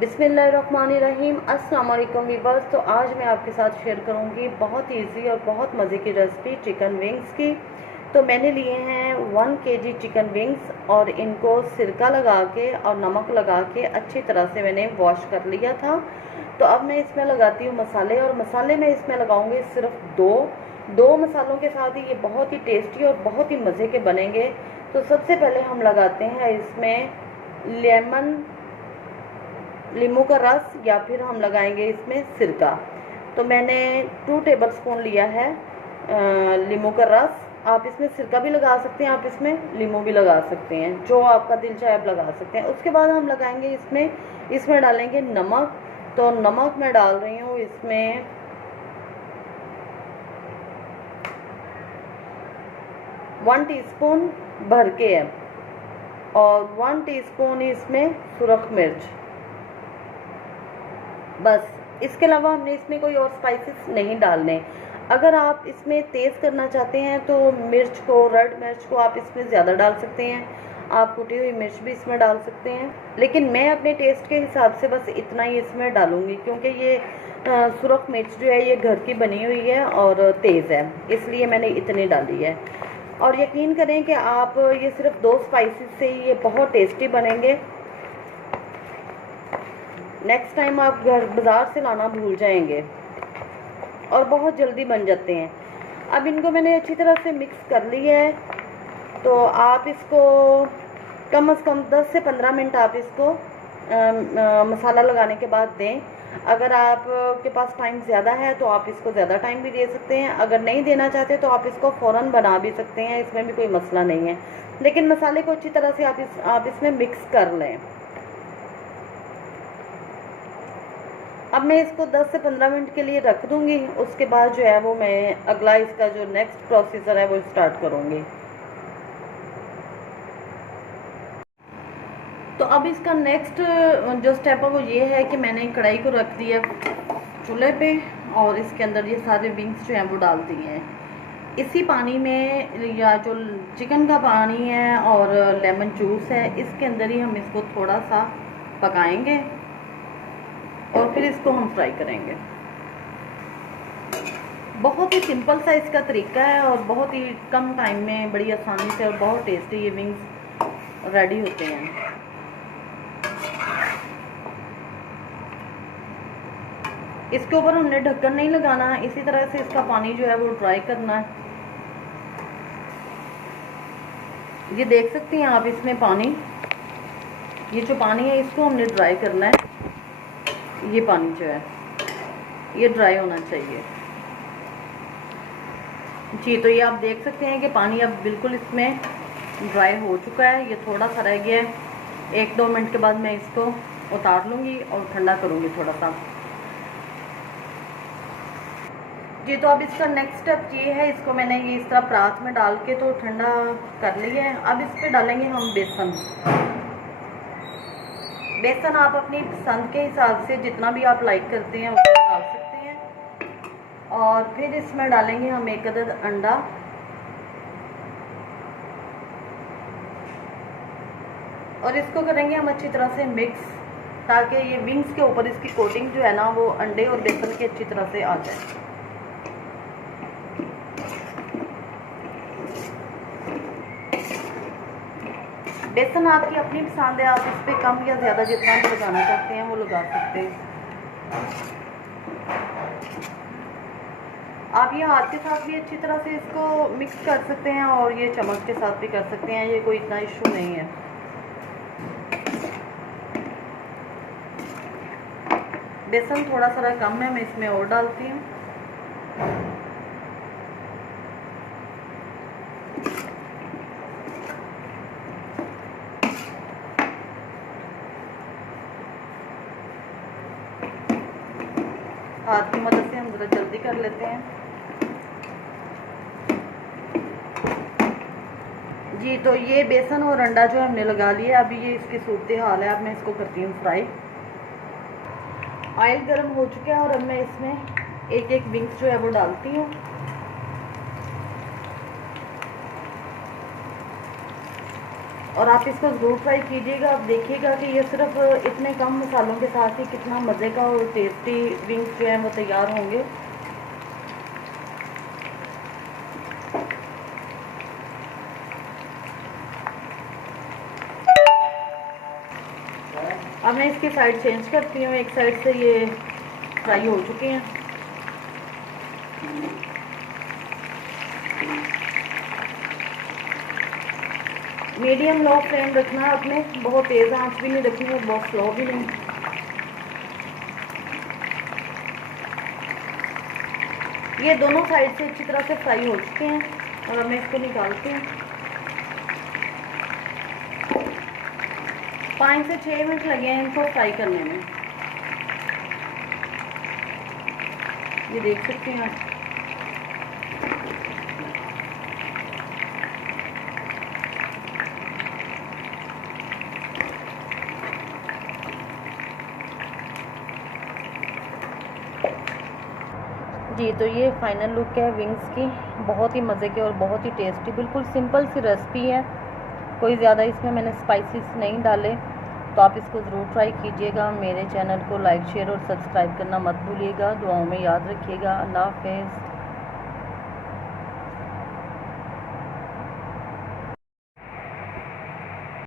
बिस्मिल्लाहिर्रहमानिर्रहीम। अस्सलाम वालेकुम वीवर्स। तो आज मैं आपके साथ शेयर करूंगी बहुत इजी और बहुत मज़े की रेसिपी चिकन विंग्स की। तो मैंने लिए हैं 1 केजी चिकन विंग्स और इनको सिरका लगा के और नमक लगा के अच्छी तरह से मैंने वॉश कर लिया था। तो अब मैं इसमें लगाती हूँ मसाले, और मसाले मैं इसमें लगाऊंगी सिर्फ दो मसालों के साथ ही ये बहुत ही टेस्टी और बहुत ही मज़े के बनेंगे। तो सबसे पहले हम लगाते हैं इसमें नींबू का रस, या फिर हम लगाएंगे इसमें सिरका। तो मैंने 2 टेबलस्पून लिया है नींबू का रस। आप इसमें सिरका भी लगा सकते हैं, आप इसमें नींबू भी लगा सकते हैं, जो आपका दिल चाहे आप लगा सकते हैं। उसके बाद हम लगाएंगे इसमें डालेंगे नमक। तो नमक मैं डाल रही हूँ इसमें 1 टीस्पून भर के है, और 1 टीस्पून इसमें सुरख मिर्च। बस, इसके अलावा हमने इसमें कोई और स्पाइसेस नहीं डालने। अगर आप इसमें तेज़ करना चाहते हैं तो रेड मिर्च को आप इसमें ज़्यादा डाल सकते हैं, आप कुटी हुई मिर्च भी इसमें डाल सकते हैं। लेकिन मैं अपने टेस्ट के हिसाब से बस इतना ही इसमें डालूँगी, क्योंकि ये सुरख मिर्च जो है ये घर की बनी हुई है और तेज़ है, इसलिए मैंने इतनी डाली है। और यकीन करें कि आप ये सिर्फ 2 स्पाइसेस से ये बहुत टेस्टी बनेंगे। नेक्स्ट टाइम आप बाज़ार से लाना भूल जाएंगे, और बहुत जल्दी बन जाते हैं। अब इनको मैंने अच्छी तरह से मिक्स कर लिया है। तो आप इसको कम से कम 10 से 15 मिनट आप इसको मसाला लगाने के बाद दें। अगर आपके पास टाइम ज़्यादा है तो आप इसको ज़्यादा टाइम भी दे सकते हैं, अगर नहीं देना चाहते तो आप इसको फ़ौरन बना भी सकते हैं, इसमें भी कोई मसला नहीं है। लेकिन मसाले को अच्छी तरह से आप इसमें मिक्स कर लें। अब मैं इसको 10 से 15 मिनट के लिए रख दूंगी। उसके बाद जो है वो मैं अगला इसका जो नेक्स्ट प्रोसीजर है वो स्टार्ट करूंगी। तो अब इसका नेक्स्ट जो स्टेप है वो ये है कि मैंने कढ़ाई को रख दिया चूल्हे पे, और इसके अंदर ये सारे विंग्स जो हैं वो डाल दिए हैं। इसी पानी में, या जो चिकन का पानी है और लेमन जूस है, इसके अंदर ही हम इसको थोड़ा सा पकाएंगे और फिर इसको हम फ्राई करेंगे। बहुत ही सिंपल सा इसका तरीका है, और बहुत ही कम टाइम में बड़ी आसानी से और बहुत टेस्टी ये विंग्स रेडी होते हैं। इसके ऊपर हमने ढक्कन नहीं लगाना, इसी तरह से इसका पानी जो है वो ड्राई करना है। ये देख सकते हैं आप इसमें पानी, ये जो पानी है इसको हमने ड्राई करना है। ये पानी जो है ये ड्राई होना चाहिए जी। तो ये आप देख सकते हैं कि पानी अब बिल्कुल इसमें ड्राई हो चुका है। ये थोड़ा सा रह गया है। 1-2 मिनट के बाद मैं इसको उतार लूँगी और ठंडा करूँगी थोड़ा सा जी। तो अब इसका नेक्स्ट स्टेप ये है, इसको मैंने ये इस तरह परात में डाल के तो ठंडा कर लिया है। अब इस पर डालेंगे हम बेसन आप अपनी पसंद के हिसाब से जितना भी आप लाइक करते हैं उतना डाल सकते हैं। और फिर इसमें डालेंगे हम 1 अदद अंडा, और इसको करेंगे हम अच्छी तरह से मिक्स, ताकि ये विंग्स के ऊपर इसकी कोटिंग जो है ना वो अंडे और बेसन की अच्छी तरह से आ जाए। बेसन आपकी अपनी पसंद है, आप इस पर कम या ज़्यादा जितना भी लगाना चाहते हैं वो लगा सकते हैं। आप ये हाथ के साथ भी अच्छी तरह से इसको मिक्स कर सकते हैं, और ये चम्मच के साथ भी कर सकते हैं, ये कोई इतना इशू नहीं है। बेसन थोड़ा सा कम है, मैं इसमें और डालती हूँ। हाथ की मदद से हम ज़रा जल्दी कर लेते हैं जी। तो ये बेसन और अंडा जो हमने लगा लिया, अभी ये इसकी सूरत हाल है। अब मैं इसको करती हूँ फ्राई। ऑयल गर्म हो चुका है, और अब मैं इसमें एक विंग्स जो है वो डालती हूँ। और आप इसको ज़रूर ट्राई कीजिएगा। आप देखिएगा कि ये सिर्फ इतने कम मसालों के साथ ही कितना मज़े का और टेस्टी विंग्स जो हैं वो तैयार होंगे। अब मैं इसकी साइड चेंज करती हूँ। एक साइड से ये फ्राई हो चुके हैं। मीडियम लो फ्लेम रखना है आपने, बहुत तेज़ आंच भी नहीं रखनी है, बहुत स्लो भी नहीं। ये दोनों साइड से अच्छी तरह से फ्राई हो चुके हैं और अब मैं इसको निकालती हूँ। 5 से 6 मिनट लगे हैं इनको फ्राई करने में। ये देख सकते हैं आप। जी, तो ये फाइनल लुक है विंग्स की। बहुत ही मज़े के और बहुत ही टेस्टी, बिल्कुल सिंपल सी रेसिपी है। कोई ज़्यादा इसमें मैंने स्पाइसेस नहीं डाले, तो आप इसको ज़रूर ट्राई कीजिएगा। मेरे चैनल को लाइक शेयर और सब्सक्राइब करना मत भूलिएगा। दुआओं में याद रखिएगा। अल्लाह हाफ़िज़।